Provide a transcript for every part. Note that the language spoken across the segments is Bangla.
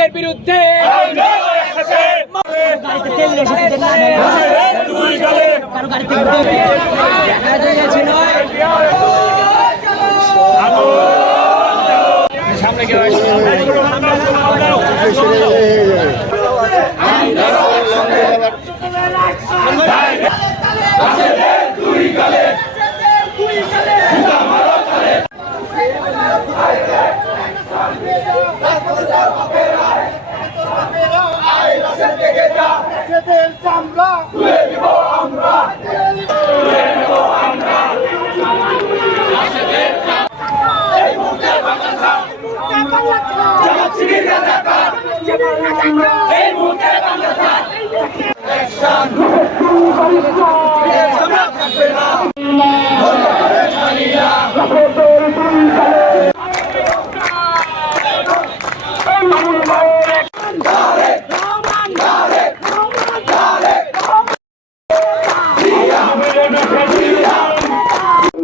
মব্বাসের বিরুদ্ধে সামনে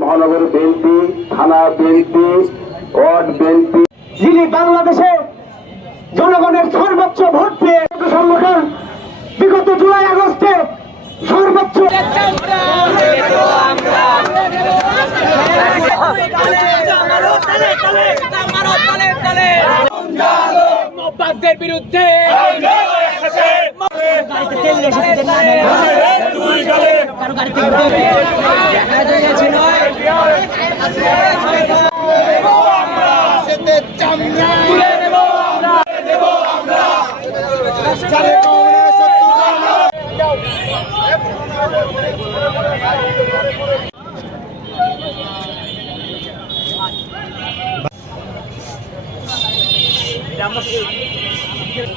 মহানগর বিএনপি, থানা বিএনপি, ওয়ার্ড বিএনপি, যিনি বাংলাদেশে জনগণের সর্বোচ্চ ভোট পেয়ে সংগঠন বিগত জুলাই আগস্টে সর্বোচ্চ মব্বাসের বিরুদ্ধে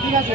ঠিক আছে